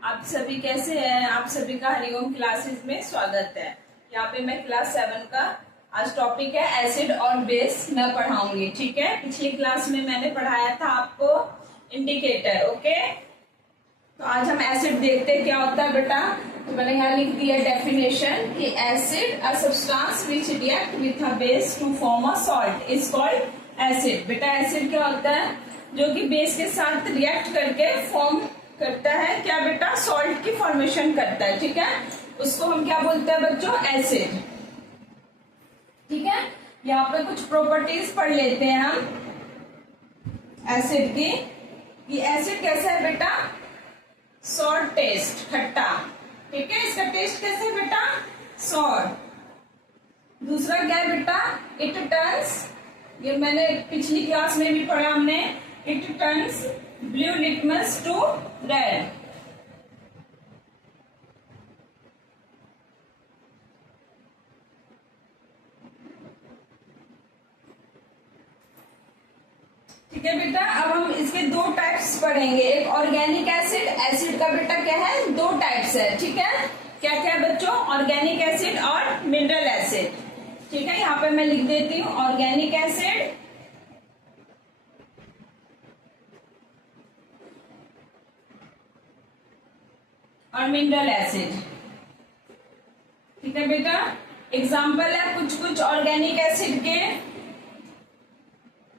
आप सभी कैसे हैं? आप सभी का हरिओम क्लासेस में स्वागत है। यहाँ पे मैं क्लास 7 का आज टॉपिक है एसिड और बेस मैं पढ़ाऊंगी। ठीक है, पिछली क्लास में मैंने पढ़ाया था आपको इंडिकेटर। ओके, तो आज हम एसिड देखते हैं क्या होता है बेटा। तो मैंने यहाँ लिख दिया डेफिनेशन कि acid a substance which react with a base to form a salt is called acid. बेटा एसिड क्या होता है? जो कि बेस के साथ रिएक्ट करके फॉर्म करता है क्या बेटा? सॉल्ट की फॉर्मेशन करता है। ठीक है, उसको हम क्या बोलते हैं बच्चों? एसिड। ठीक है, यहाँ पे कुछ प्रॉपर्टीज पढ़ लेते हैं हम एसिड की। ये एसिड कैसा है बेटा? सॉर टेस्ट, खट्टा। ठीक है, इसका टेस्ट कैसे है बेटा? सॉर। दूसरा क्या है बेटा? इट टर्न्स, ये मैंने पिछली क्लास में भी पढ़ा हमने, it turns blue litmus to red. ठीक है बेटा, अब हम इसके दो टाइप्स पढ़ेंगे। एक ऑर्गेनिक एसिड, एसिड का बेटा क्या है? दो टाइप्स है। ठीक है, क्या क्या है बच्चों? ऑर्गेनिक एसिड और मिनरल एसिड। ठीक है, यहाँ पे मैं लिख देती हूँ ऑर्गेनिक एसिड और मिनरल एसिड। ठीक है बेटा, एग्जाम्पल है कुछ कुछ ऑर्गेनिक एसिड के।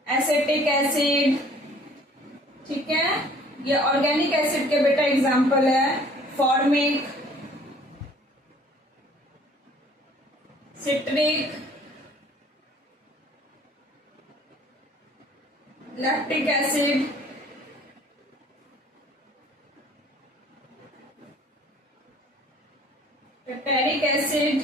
एसिटिक एसिड, ठीक है, ये ऑर्गेनिक एसिड के बेटा एग्जाम्पल है। Formic, citric, lactic acid, tartaric acid,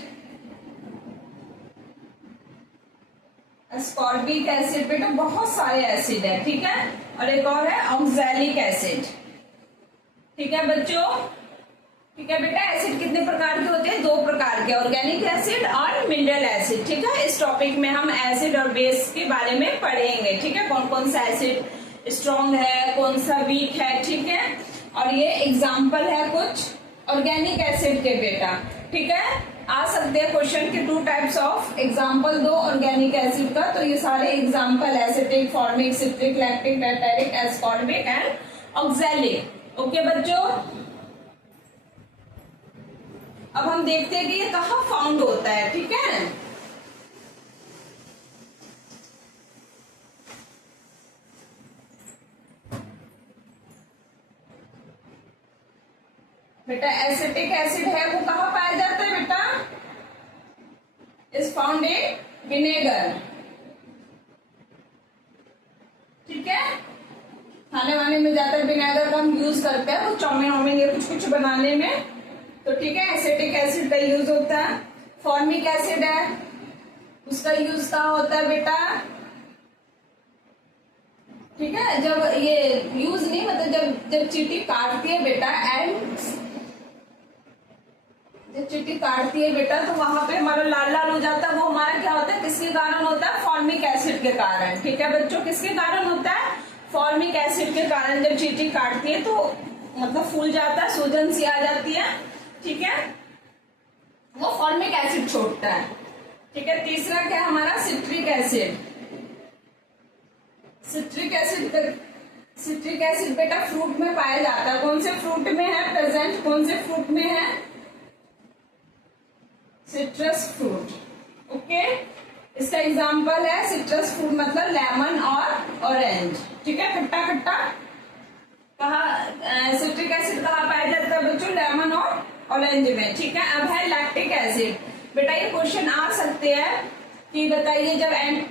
ascorbic acid. बेटा बहुत सारे एसिड है। ठीक है, और एक और है ऑक्सैलिक एसिड। ठीक है बच्चों, ठीक है बेटा, एसिड कितने प्रकार के होते हैं? दो प्रकार के, ऑर्गेनिक एसिड और मिनरल एसिड। ठीक है, इस टॉपिक में हम एसिड और बेस के बारे में पढ़ेंगे। ठीक है, कौन कौन सा एसिड स्ट्रॉन्ग है, कौन सा वीक है। ठीक है, और ये एग्जाम्पल है कुछ ऑर्गेनिक एसिड के बेटा। ठीक है, आ सकते हैं क्वेश्चन के टू टाइप्स ऑफ एग्जाम्पल दो ऑर्गेनिक एसिड का। तो ये सारे example acetic, formic, citric, lactic, tartaric, ascorbic and oxalic. Okay बच्चों, अब हम देखते हैं कि ये कहाँ फाउंड होता है। ठीक है, बेटा एसिटिक एसिड है वो कहाँ पाया जाता है बेटा? Is found in vinegar. ठीक है, खाने वाने में ज्यादा विनेगर का हम यूज करते हैं, तो चाउमीन वाउमीन ये कुछ कुछ बनाने में। तो ठीक है, एसिटिक एसिड का यूज होता है। फॉर्मिक एसिड है, उसका यूज कहाँ होता है बेटा? ठीक है, जब ये यूज नहीं, मतलब जब जब चींटी काटती है बेटा, एंड जब चींटी काटती है बेटा तो वहां पे हमारा लाल लाल हो जाता है। वो हमारा क्या होता है? किसके कारण होता है? फॉर्मिक एसिड के कारण। ठीक है बच्चों, किसके कारण होता है? फॉर्मिक एसिड के कारण जब चींटी काटती है तो मतलब फूल जाता है, सूजन सी आ जाती है। ठीक है, वो फॉर्मिक एसिड छोड़ता है। ठीक है, तीसरा क्या है हमारा? Citric acid. सिट्रिक एसिड बेटा फ्रूट में पाया जाता है। कौन से फ्रूट में है प्रेजेंट? कौन से फ्रूट में है? Citrus fruit. ओके, इसका एग्जांपल है सिट्रस फ्रूट, मतलब लेमन और ऑरेंज। ठीक है, खट्टा खट्टा। कहा सिट्रिक एसिड कहाँ पाया जाता है बच्चों? लेमन और ऑरेंज में। ठीक है, अब है लैक्टिक एसिड। बेटा ये क्वेश्चन आ सकते हैं कि बताइए जब एंड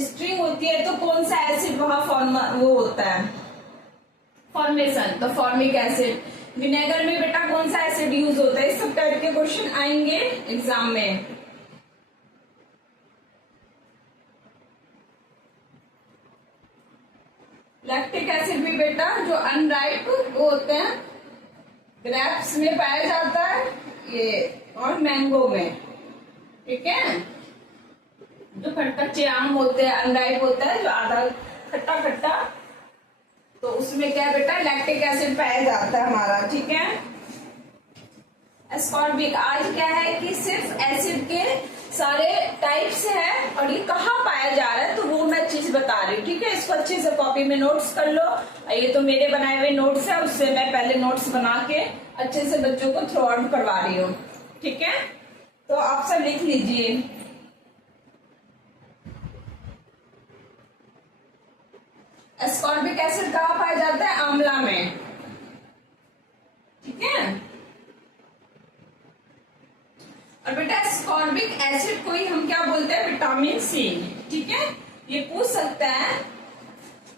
स्ट्रिंग होती है तो कौन सा एसिड वहां वो होता है फॉर्मेशन? तो फॉर्मिक एसिड। विनेगर में बेटा कौन सा एसिड यूज होता है? इस सब टाइप के क्वेश्चन आएंगे एग्जाम में। लैक्टिक एसिड भी बेटा जो अनराइप वो होते हैं, ग्रेप्स में पाया जाता है ये, और मैंगो में। ठीक है, जो कच्चे आम होते हैं, अनराइप होता है जो आधा खट्टा खट्टा, तो उसमें क्या बेटा लैक्टिक एसिड पाया जाता है हमारा। ठीक है, एस्कॉर्बिक। आज क्या है कि सिर्फ एसिड के सारे टाइप्स हैं और ये कहाँ पाया जा रहा है तो वो मैं चीज बता रही हूँ, ठीक है। इसको अच्छे से कॉपी में नोट्स कर लो। ये तो मेरे बनाए हुए नोट्स है, उससे मैं पहले नोट्स बना के अच्छे से बच्चों को थ्रू आउट करवा रही हूँ, ठीक है। तो आप सब लिख लीजिए। एस्कॉर्बिक एसिड कहाँ पाया जाता है? आंवला में, ठीक है। और बेटा एस्कॉर्बिक एसिड को ही हम क्या बोलते हैं? विटामिन सी, ठीक है। ये पूछ सकता है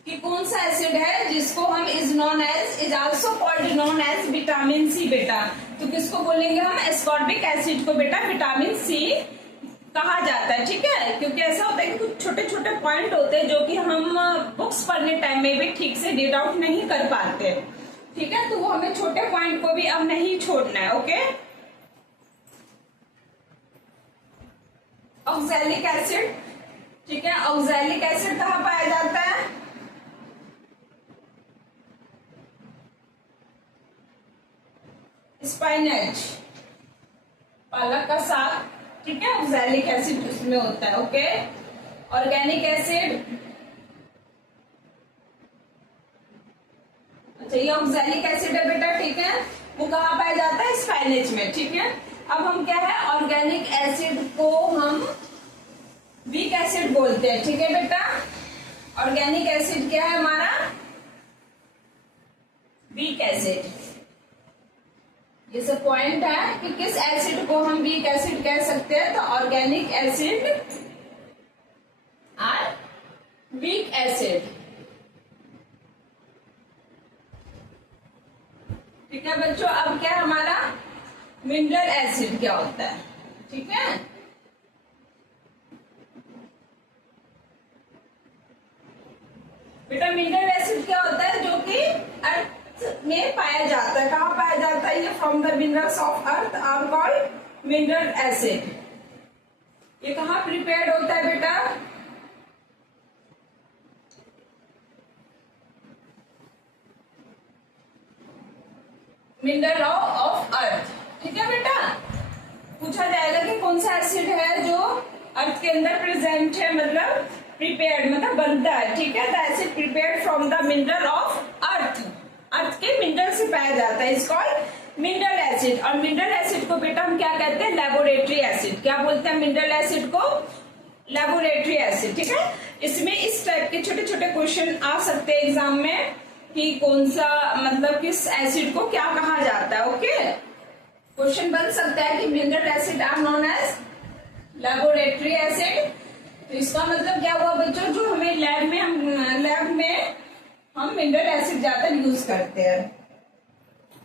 कि कौन सा एसिड है जिसको हम is also called known as vitamin C बेटा। तो किसको बोलेंगे हम? एस्कॉर्बिक एसिड को बेटा विटामिन सी कहा जाता है, ठीक है। क्योंकि ऐसा होता है कि कुछ छोटे छोटे पॉइंट होते हैं जो कि हम बुक्स पढ़ने टाइम में भी ठीक से रीड आउट नहीं कर पाते, ठीक है। तो वो हमें छोटे पॉइंट को भी अब नहीं छोड़ना है, ओके। ऑक्सैलिक एसिड, ठीक है। ऑक्सैलिक एसिड कहाँ पाया जाता है? स्पाइनच, पालक का साग, ठीक है। ऑक्सैलिक एसिड उसमें होता है, ओके। ऑर्गेनिक एसिड, अच्छा ये ऑक्सैलिक एसिड है बेटा, ठीक है। वो कहाँ पाया जाता है? स्पाइनच में, ठीक है। अब हम क्या है? ऑर्गेनिक एसिड को हम वीक एसिड बोलते हैं, ठीक है बेटा। ऑर्गेनिक एसिड क्या है हमारा? Weak acid. ये सब पॉइंट है कि किस एसिड को हम वीक एसिड कह सकते हैं। तो ऑर्गेनिक एसिड और वीक एसिड, ठीक है बच्चों। अब क्या हमारा मिनरल एसिड क्या होता है, ठीक है। बेटा मिनरल एसिड क्या होता है? जो कि अर्थ में पाया जाता है। कहाँ पाया जाता है? ये from the minerals of earth are called mineral acid. ये कहाँ प्रिपेयर्ड होता है बेटा? मिनरल ऑफ अर्थ, ठीक है बेटा। पूछा जाएगा कि कौन सा एसिड है जो अर्थ के अंदर प्रेजेंट है, मतलब प्रिपेयर्ड मतलब बनता है, ठीक है। The acid prepared from the mineral of earth, earth के मिनरल से पाया जाता है, इज कॉल्ड मिनरल एसिड। और मिनरल एसिड को बेटा हम क्या कहते हैं? Laboratory acid. क्या बोलते हैं मिनरल एसिड को? लेबोरेटरी एसिड, ठीक है। इसमें इस टाइप के छोटे छोटे क्वेश्चन आ सकते हैं एग्जाम में कि कौन सा मतलब किस एसिड को क्या कहा जाता है, ओके। क्वेश्चन बन सकता है कि mineral acid are known as laboratory acid. तो इसका मतलब क्या हुआ बच्चों? जो हमें लैब में हम मिनरल एसिड ज्यादा यूज करते हैं,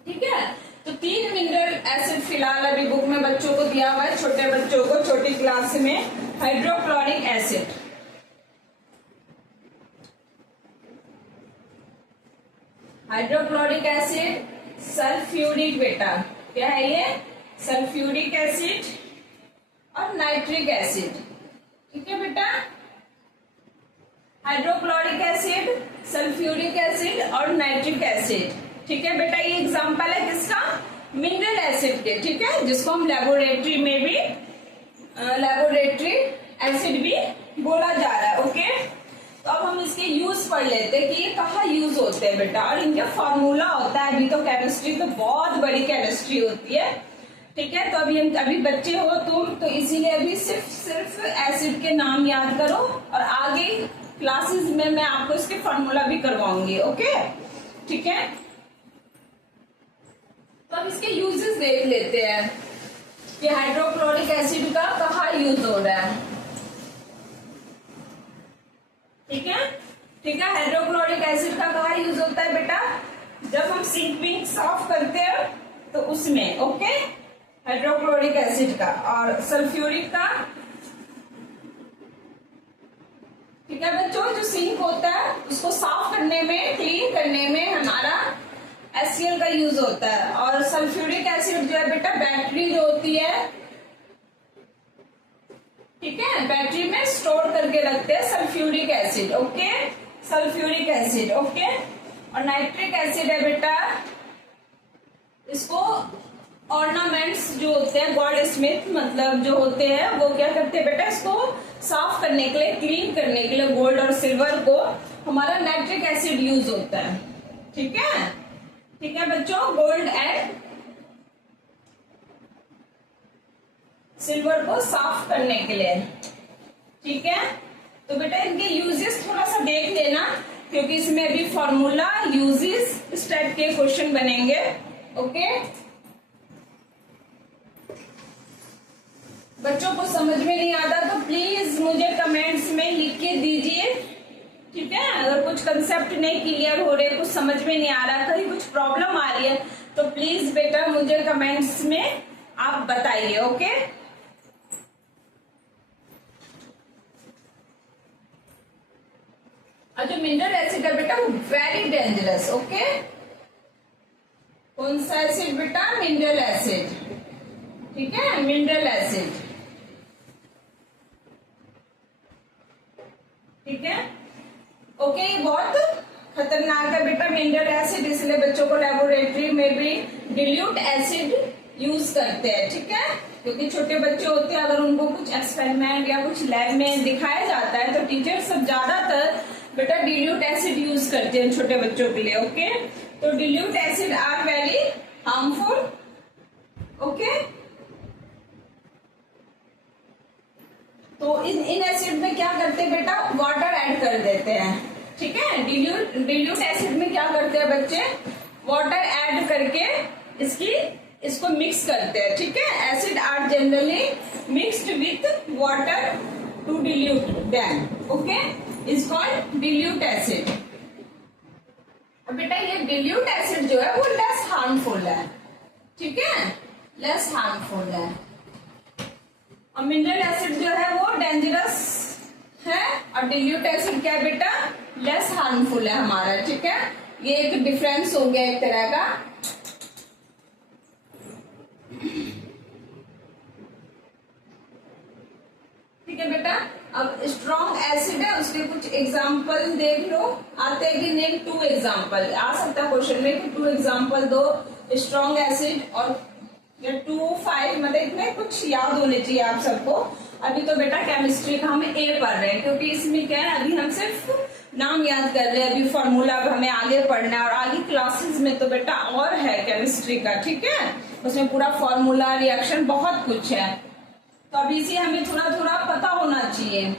ठीक है। तो 3 मिनरल एसिड फिलहाल अभी बुक में बच्चों को दिया हुआ है, छोटे बच्चों को छोटी क्लास में। Hydrochloric acid, hydrochloric acid, sulphuric बेटा क्या है ये? सल्फ्यूरिक एसिड और नाइट्रिक एसिड, ठीक है बेटा। हाइड्रोक्लोरिक एसिड, सल्फ्यूरिक एसिड और नाइट्रिक एसिड, ठीक है बेटा। ये एग्जांपल है किसका? मिनरल एसिड के, ठीक है। जिसको हम लेबोरेटरी में भी लेबोरेटरी एसिड भी बोला जा रहा है, ओके। तो अब हम इसके यूज पढ़ लेते हैं कि ये कहाँ यूज होते हैं बेटा, और इनका फॉर्मूला होता है। अभी तो केमिस्ट्री तो बहुत बड़ी केमिस्ट्री होती है, ठीक है। तो अभी बच्चे हो तुम, तो इसीलिए अभी सिर्फ एसिड के नाम याद करो, और आगे क्लासेस में मैं आपको इसके फॉर्मूला भी करवाऊंगी, ओके, ठीक है। तो अब इसके यूजेस देख लेते हैं कि हाइड्रोक्लोरिक एसिड का कहाँ यूज हो रहा है, ठीक है। ठीक है, हाइड्रोक्लोरिक एसिड का कहाँ यूज होता है बेटा? जब हम सिंक विंक साफ करते हैं तो उसमें, ओके, हाइड्रोक्लोरिक एसिड का। और सल्फ्यूरिक का, ठीक है बच्चों, जो सिंक होता है उसको साफ करने में, क्लीन करने में हमारा HCl का यूज होता है। और सल्फ्यूरिक एसिड जो है बेटा, बैटरी जो होती है, ठीक है, बैटरी में स्टोर करके रखते हैं sulphuric acid, okay, sulphuric acid, okay. और नाइट्रिक एसिड है बेटा, इसको ऑर्नामेंट स्टूडेंट्स जो होते हैं गोल्ड स्मिथ मतलब जो होते हैं वो क्या करते हैं बेटा, इसको साफ करने के लिए, क्लीन करने के लिए गोल्ड और सिल्वर को हमारा नाइट्रिक एसिड यूज होता है। ठीक है, ठीक है बच्चों, गोल्ड एंड सिल्वर को साफ करने के लिए। ठीक है, तो बेटा इनके यूजेस थोड़ा सा देख लेना, क्योंकि इसमें अभी फॉर्मूला यूजेस इस टाइप के क्वेश्चन बनेंगे। ओके बच्चों को समझ में नहीं आता तो प्लीज मुझे कमेंट्स में लिख के दीजिए। ठीक है, अगर कुछ कंसेप्ट नहीं क्लियर हो रहे, कुछ समझ में नहीं आ रहा, कहीं कुछ प्रॉब्लम आ रही है तो प्लीज बेटा मुझे कमेंट्स में आप बताइए। ओके और जो मिनरल एसिड है बेटा वो वेरी डेंजरस। ओके, कौन सा एसिड बेटा? Mineral acid. ठीक है, मिनरल एसिड। ठीक है, ओके, ये बहुत खतरनाक है बेटा मिनरल एसिड, इसलिए बच्चों को लेबोरेटरी में भी डिल्यूट एसिड यूज करते हैं। ठीक है, क्योंकि छोटे बच्चे होते हैं, अगर उनको कुछ एक्सपेरिमेंट या कुछ लैब में दिखाया जाता है तो टीचर सब ज्यादातर बेटा डिल्यूट एसिड यूज करते हैं छोटे बच्चों के लिए। ओके, तो dilute acid are very harmful. Okay, तो इन एसिड में क्या करते हैं बेटा? वाटर ऐड कर देते हैं। ठीक है, डिल्यूट एसिड में क्या करते हैं बच्चे? वाटर ऐड करके इसको मिक्स करते हैं। ठीक है, acid are generally mixed with water to dilute them. Okay, is called dilute acid. अब बेटा ये डिल्यूट एसिड जो है वो लेस हार्मफुल है। ठीक है, लेस हार्मफुल है, और मिनरल एसिड जो है वो डेंजरस है, और डिल्यूट एसिड क्या है बेटा? लेस हार्मफुल है हमारा। ठीक है, ये एक डिफरेंस हो गया एक तरह का। ठीक है बेटा, अब स्ट्रॉन्ग एसिड है, उसके कुछ एग्जाम्पल देख लो। आते हैं कि नेम 2 एग्जाम्पल, आ सकता है क्वेश्चन में कि 2 एग्जाम्पल दो स्ट्रॉन्ग एसिड, और 2, 5 मतलब इतने कुछ याद होने चाहिए आप सबको। अभी तो बेटा केमिस्ट्री का हम ए पढ़ रहे हैं, क्योंकि इसमें क्या है अभी हम सिर्फ नाम याद कर रहे हैं, अभी फॉर्मूला हमें आगे पढ़ना है, और आगे क्लासेस में तो बेटा और है केमिस्ट्री का। ठीक है, उसमें पूरा फॉर्मूला, रिएक्शन, बहुत कुछ है, तो अभी इसे हमें थोड़ा थोड़ा पता होना चाहिए।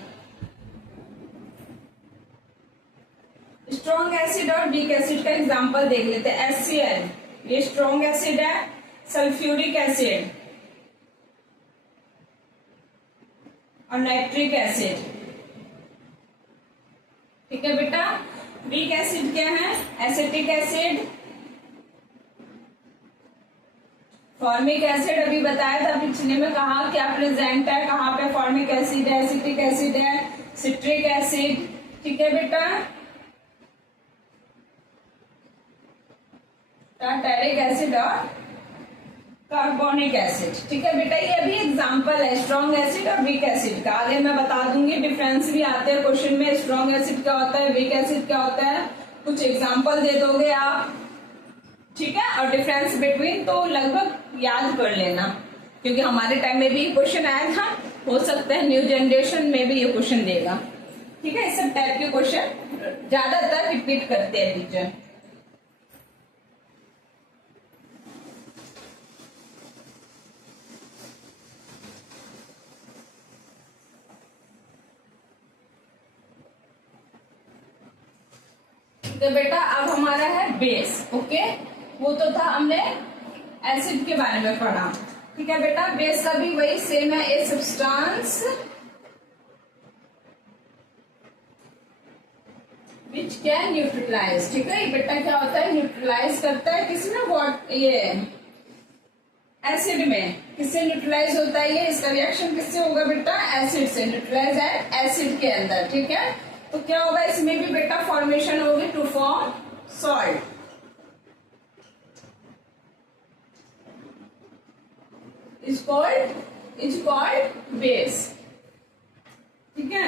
स्ट्रॉन्ग एसिड और वीक एसिड का एग्जाम्पल देख लेते हैं। HCl ये स्ट्रॉन्ग एसिड है, सल्फ्यूरिक एसिड और नाइट्रिक एसिड। ठीक है बेटा, वीक एसिड क्या है? एसिटिक एसिड, फॉर्मिक एसिड अभी बताया था पिछले में, कहा क्या प्रेजेंट है, कहाँ पे फॉर्मिक एसिड है, एसिटिक एसिड है, सिट्रिक एसिड। ठीक है बेटा, टार्टारिक एसिड और कार्बोनिक एसिड। ठीक है बेटा, ये अभी एग्जांपल है स्ट्रॉन्ग एसिड और वीक एसिड का, आगे मैं बता दूंगी। डिफरेंस भी आते हैं क्वेश्चन में, स्ट्रॉन्ग एसिड क्या होता है, वीक एसिड क्या होता है, कुछ एग्जांपल दे दोगे आप। ठीक है, और डिफरेंस बिटवीन तो लगभग याद कर लेना, क्योंकि हमारे टाइम में भी ये क्वेश्चन आया था, हो सकता है न्यू जनरेशन में भी ये क्वेश्चन देगा। ठीक है, इस सब टाइप के क्वेश्चन ज्यादातर रिपीट करते हैं टीचर। तो बेटा अब हमारा है बेस। ओके, वो तो था हमने एसिड के बारे में पढ़ा। ठीक है बेटा, बेस का भी वही सेम है, a substance which can neutralise. ठीक है, बेटा क्या होता है? न्यूट्रलाइज करता है किसमें? वॉट, ये एसिड में। किससे न्यूट्रलाइज होता है ये? इसका रिएक्शन किससे होगा बेटा? एसिड से। न्यूट्रलाइज है एसिड के अंदर। ठीक है, तो क्या होगा इसमें भी बेटा? फॉर्मेशन होगी to form salt. Is called base. ठीक है,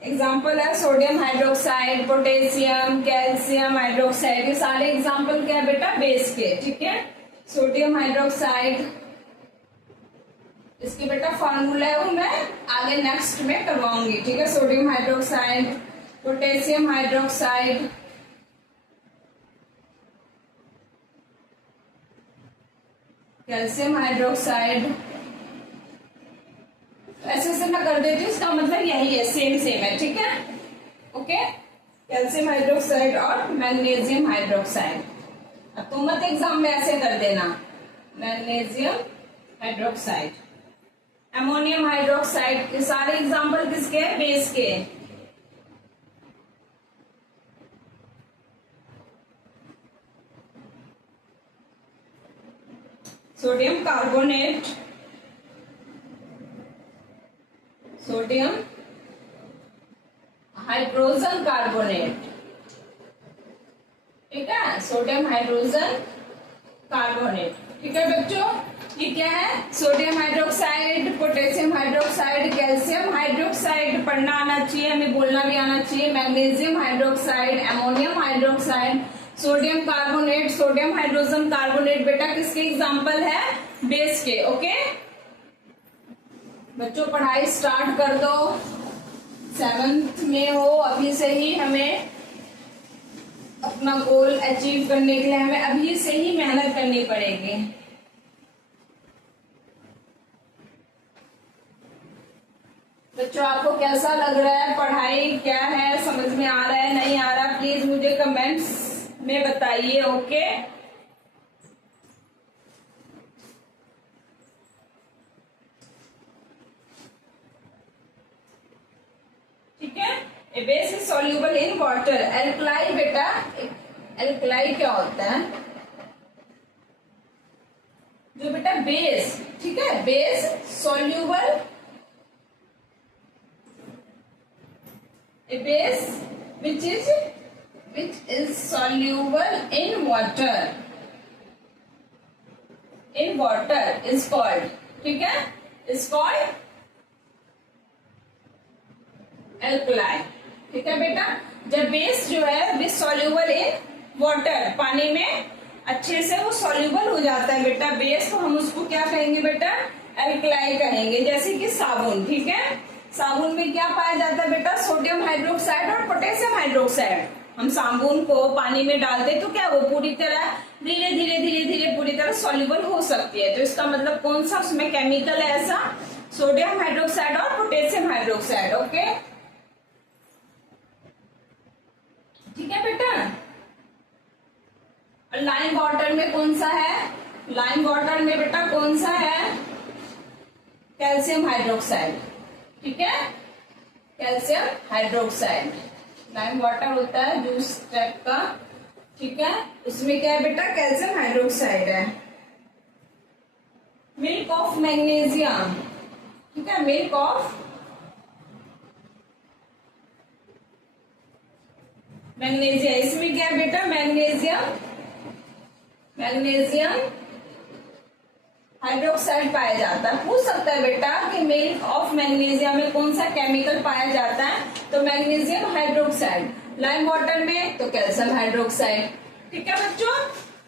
एग्जाम्पल है sodium hydroxide, potassium, calcium hydroxide, ये सारे एग्जाम्पल क्या है बेटा? बेस के। ठीक है, सोडियम हाइड्रोक्साइड, इसकी बेटा फॉर्मूला है वो मैं आगे नेक्स्ट में करवाऊंगी, ठीक है। Sodium hydroxide, potassium hydroxide, calcium hydroxide, ऐसे ऐसे मैं कर देती हूँ, इसका मतलब यही है, सेम सेम है, ठीक है। ओके, कैल्शियम हाइड्रोक्साइड और मैग्नीशियम हाइड्रोक्साइड। अब तुम मत एग्जाम में ऐसे कर देना, मैग्नीशियम हाइड्रोक्साइड, अमोनियम हाइड्रोक्साइड, ये सारे एग्जाम्पल किसके हैं? बेस के। Sodium carbonate, sodium hydrogen carbonate, ठीक है, सोडियम हाइड्रोजन कार्बोनेट, ठीक है बच्चों। ये क्या है? Sodium hydroxide, potassium hydroxide, calcium hydroxide, पढ़ना आना चाहिए, हमें बोलना भी आना चाहिए, magnesium hydroxide, ammonium hydroxide, sodium carbonate, sodium hydrogen carbonate, बेटा किसके एग्जाम्पल है? बेस के। ओके बच्चों, पढ़ाई स्टार्ट कर दो, 7th में हो, अभी से ही हमें अपना गोल अचीव करने के लिए हमें अभी से ही मेहनत करनी पड़ेगी। बच्चों, आपको कैसा लग रहा है? पढ़ाई क्या है, समझ में आ रहा है, नहीं आ रहा? प्लीज मुझे कमेंट्स में बताइए। ओके, ठीक है। A base is soluble in water. Alkali बेटा, एल्कलाई क्या होता है? जो बेटा बेस, ठीक है, base soluble, a base which is soluble in water is called, ठीक है, is called alkali, ठीक है बेटा। जब बेस जो है विच soluble in water, पानी में अच्छे से वो soluble हो जाता है बेटा बेस, तो हम उसको क्या कहेंगे बेटा? एल्कलाई कहेंगे। जैसे कि साबुन, ठीक है, साबुन में क्या पाया जाता है बेटा? सोडियम हाइड्रोक्साइड और पोटेशियम हाइड्रोक्साइड। हम साबुन को पानी में डालते तो क्या वो पूरी तरह धीरे धीरे धीरे धीरे पूरी तरह सॉल्युबल हो सकती है। तो इसका मतलब कौन सा उसमें केमिकल है ऐसा? सोडियम हाइड्रोक्साइड और पोटेशियम हाइड्रोक्साइड। ओके, ठीक है बेटा। और लाइम वाटर में कौन सा है? लाइम वाटर में बेटा कौन सा है? कैल्शियम हाइड्रोक्साइड, ठीक है, कैल्शियम हाइड्रोक्साइड। लाइम वाटर होता है जूस टाइप का, ठीक है, उसमें क्या है बेटा? कैल्शियम हाइड्रोक्साइड है। मिल्क ऑफ मैग्नीशियम, ठीक है, मिल्क ऑफ मैग्नीशियम, इसमें क्या है बेटा? मैग्नीशियम हाइड्रोक्साइड पाया जाता है। पूछ सकता है बेटा कि मिल्क ऑफ मैग्नीशियम में कौन सा केमिकल पाया जाता है? तो मैग्नीशियम हाइड्रोक्साइड। लाइम वाटर में तो कैल्शियम हाइड्रोक्साइड, ठीक है बच्चों,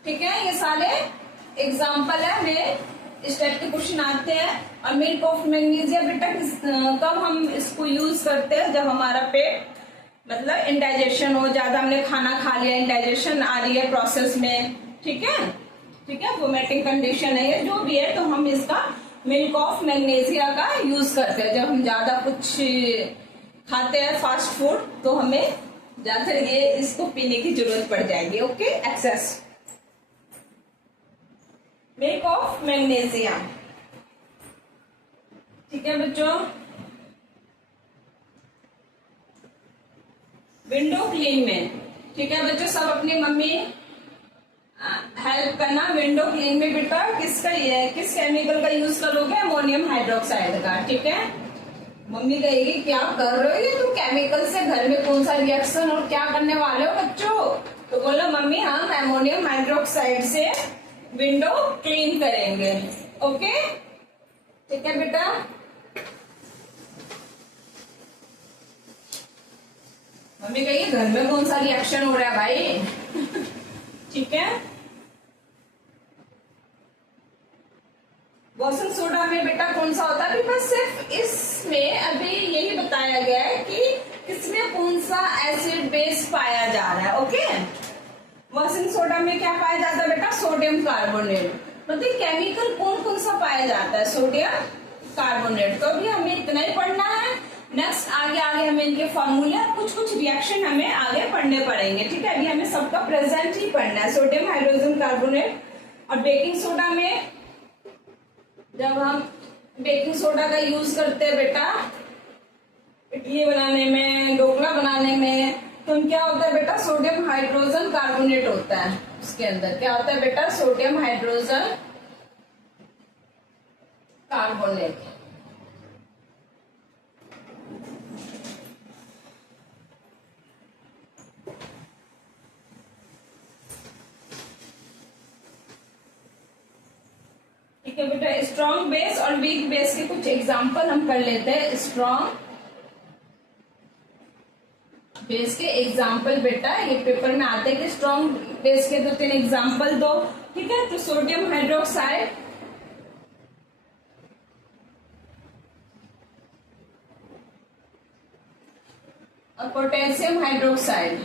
ठीक है। ये सारे एग्जाम्पल है, मेरे इस टाइप के क्वेश्चन आते हैं। और मिल्क ऑफ मैग्नीशियम बेटा कब हम इसको यूज करते हैं? जब हमारा पेट मतलब इंडाइजेशन हो, ज्यादा हमने खाना खा लिया, इंडाइजेशन आ रही है प्रोसेस में, ठीक है, ठीक है, वोमिटिंग कंडीशन है, जो भी है, तो हम इसका मिल्क ऑफ मैग्नीशिया का यूज करते हैं। जब हम ज्यादा कुछ खाते हैं फास्ट फूड, तो हमें ज्यादा ये इसको पीने की जरूरत पड़ जाएगी। Okay, excess milk of magnesia, ठीक है बच्चों। विंडो क्लीन में, ठीक है बच्चों, सब अपनी मम्मी हेल्प करना। विंडो क्लीन में बेटा किसका किस केमिकल का यूज करोगे? अमोनियम हाइड्रोक्साइड का, ठीक है। मम्मी कहेगी क्या कर रहे हो ये तुम केमिकल से, घर में कौन सा रिएक्शन और क्या करने वाले हो बच्चों? तो बोलो मम्मी हम अमोनियम हाइड्रोक्साइड से विंडो क्लीन करेंगे। ओके, ठीक है बेटा। मम्मी कहिए घर में कौन सा रिएक्शन हो रहा है भाई? ठीक है, वॉशिंग सोडा में बेटा कौन सा होता है? अभी बस सिर्फ इसमें अभी यही बताया गया है कि इसमें कौन सा एसिड बेस पाया जा रहा है। ओके, वॉशिंग सोडा में क्या पाया जाता है बेटा? Sodium carbonate. मतलब केमिकल कौन कौन सा पाया जाता है? Sodium carbonate. तो अभी हमें इतना ही पढ़ना है। नेक्स्ट आगे आगे हमें इनके फॉर्मूले कुछ कुछ रिएक्शन हमें आगे पढ़ने पड़ेंगे। ठीक है, अभी हमें सबका प्रेजेंट ही पढ़ना है। Sodium hydrogen carbonate. और बेकिंग सोडा में जब हम बेकिंग सोडा का यूज करते हैं बेटा इडली बनाने में, ढोकला बनाने में, तो क्या होता है बेटा? सोडियम हाइड्रोजन कार्बोनेट होता है। उसके अंदर क्या होता है बेटा? Sodium hydrogen carbonate. ठीक है बेटा, स्ट्रॉन्ग बेस और वीक बेस के कुछ एग्जांपल हम कर लेते हैं। स्ट्रॉन्ग बेस के एग्जाम्पल बेटा ये पेपर में आते हैं कि स्ट्रॉन्ग बेस के 2-3 एग्जाम्पल दो। ठीक है, तो सोडियम हाइड्रोक्साइड, और पोटेशियम हाइड्रोक्साइड।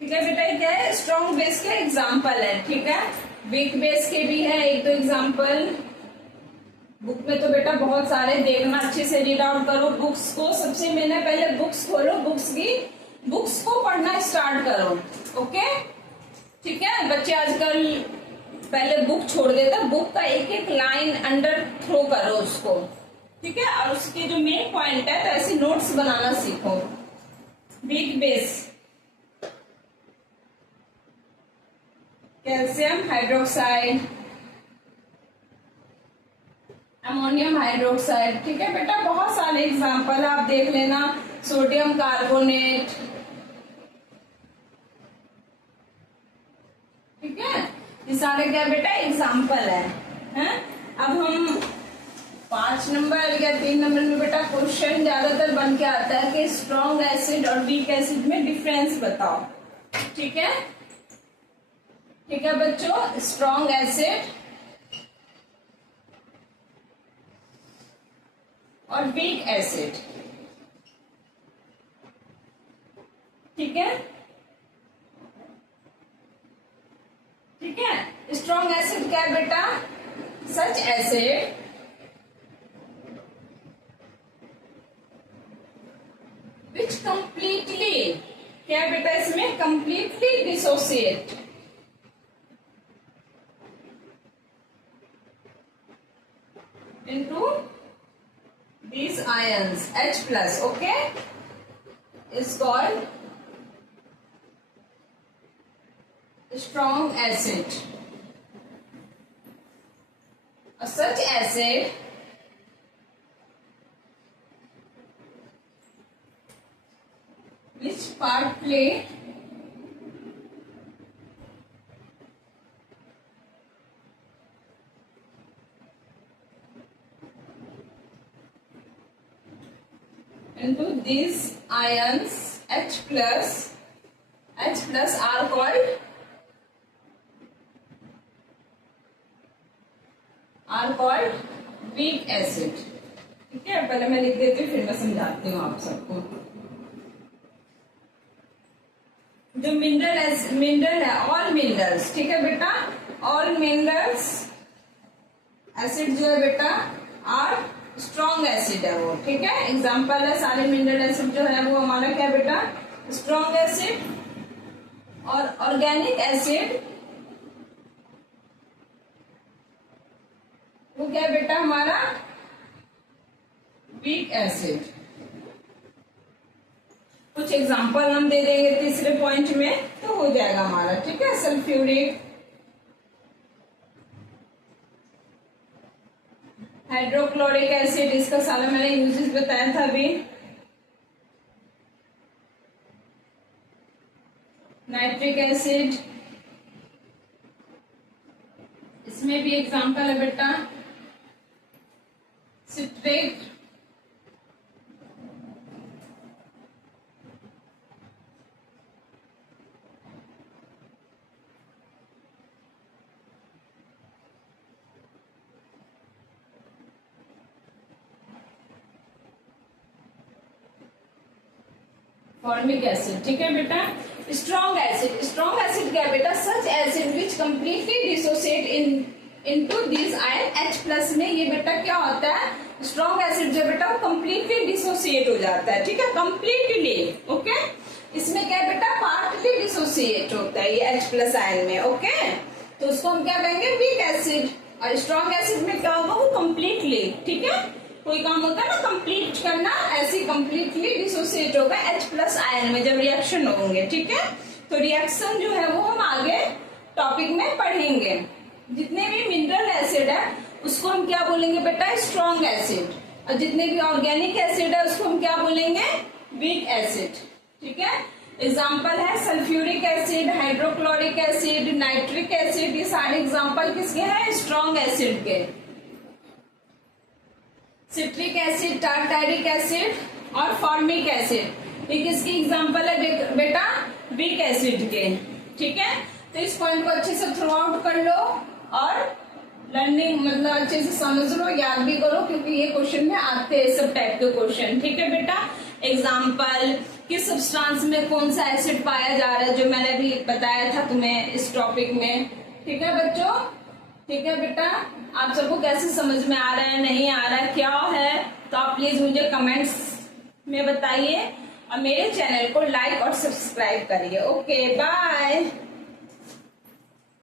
ठीक है बेटा, ये क्या है? स्ट्रॉन्ग बेस के एग्जाम्पल है। ठीक है, वीक बेस के भी है 1-2 एग्जाम्पल। बुक में तो बेटा बहुत सारे, देखना अच्छे से, रीड आउट करो बुक्स को। सबसे मैंने पहले बुक्स खोलो, बुक्स को पढ़ना स्टार्ट करो। ओके, ठीक है बच्चे, आजकल पहले बुक छोड़ देता, बुक का एक एक लाइन अंडर थ्रो करो उसको। ठीक है, और उसके जो मेन पॉइंट है तो ऐसे नोट्स बनाना सीखो। Weak base, calcium hydroxide, ammonium hydroxide. ठीक है बेटा, बहुत सारे एग्जाम्पल आप देख लेना। Sodium carbonate. ठीक है, ये सारे क्या बेटा? एग्जाम्पल है? अब हम 5 नंबर या 3 नंबर में बेटा क्वेश्चन ज्यादातर बन के आता है कि स्ट्रॉन्ग एसिड और वीक एसिड में डिफरेंस बताओ। ठीक है, ठीक है बच्चों, स्ट्रॉन्ग एसिड और वीक एसिड। ठीक है, ठीक है, स्ट्रॉन्ग एसिड क्या है बेटा? सच एसिड विच कंप्लीटली, क्या है बेटा इसमें? Completely dissociate into these ions H plus. Okay, is called strong acid. Such acid which part play into these ions H plus are called weak acid. ठीक है, पहले मैं लिख देती हूँ फिर मैं समझाती हूँ आप सबको। जो मिनरल है, ऑल मिनरल्स। ठीक है बेटा, ऑल मिनरल्स एसिड जो है बेटा आर स्ट्रॉन्ग एसिड है वो। ठीक है, एग्जाम्पल है सारे मिनरल एसिड जो है वो हमारा क्या बेटा? Strong acid. और ऑर्गेनिक एसिड वो क्या बेटा हमारा? Weak acid. कुछ एग्जाम्पल हम दे देंगे तीसरे पॉइंट में तो हो जाएगा हमारा। ठीक है, सल्फ्यूरिक, हाइड्रोक्लोरिक एसिड, इसका सारा मैंने यूजेस बताया था अभी। नाइट्रिक एसिड, इसमें भी एग्जाम्पल है बेटा सिट्रिक, फॉर्मिक एसिड, ठीक है बेटा। स्ट्रॉन्ग एसिड, स्ट्रॉन्ग एसिड क्या है बेटा? Such acid which completely dissociate into this ion H+ में ये बेटा क्या होता है? स्ट्रॉन्ग एसिड जो बेटा वो कम्प्लीटली डिसोसिएट हो जाता है, ठीक है, कम्प्लीटली। ओके, इसमें क्या है बेटा? पार्टली डिसोसिएट होता है ये H+ आयन में। ओके, तो उसको हम क्या कहेंगे? Weak acid. और स्ट्रॉन्ग एसिड में क्या होगा? वो कम्प्लीटली, ठीक है, कोई काम होता है ना कंप्लीट करना, ऐसे कंप्लीटली डिसोसिएट होगा H+ आयन में जब रिएक्शन होंगे, ठीक है। तो रिएक्शन जो है वो हम आगे टॉपिक में पढ़ेंगे। जितने भी मिनरल एसिड है उसको हम क्या बोलेंगे बेटा? Strong acid. और जितने भी ऑर्गेनिक एसिड है उसको हम क्या बोलेंगे? वीक एसिड, ठीक है। एग्जाम्पल है sulphuric acid, hydrochloric acid, nitric acid, ये सारे एग्जाम्पल किसके हैं? स्ट्रॉन्ग एसिड के। सिट्रिक एसिड, टार्टारिक एसिड और फॉर्मिक एसिड, ये किसकी एग्जाम्पल है बेटा? वीक एसिड के, ठीक है। तो इस पॉइंट को अच्छे से थ्रू आउट कर लो और लर्निंग मतलब अच्छे से समझ लो, याद भी करो, क्योंकि ये क्वेश्चन में आते हैं सब टाइप के क्वेश्चन, ठीक है बेटा। एग्जाम्पल, किस सब्सटेंस में कौन सा एसिड पाया जा रहा है, जो मैंने अभी बताया था तुम्हें इस टॉपिक में, ठीक है बच्चों। ठीक है बेटा, आप सबको कैसे समझ में आ रहा है, नहीं आ रहा है, क्या है, तो आप प्लीज मुझे कमेंट्स में बताइए और मेरे चैनल को लाइक और सब्सक्राइब करिए। Okay, bye.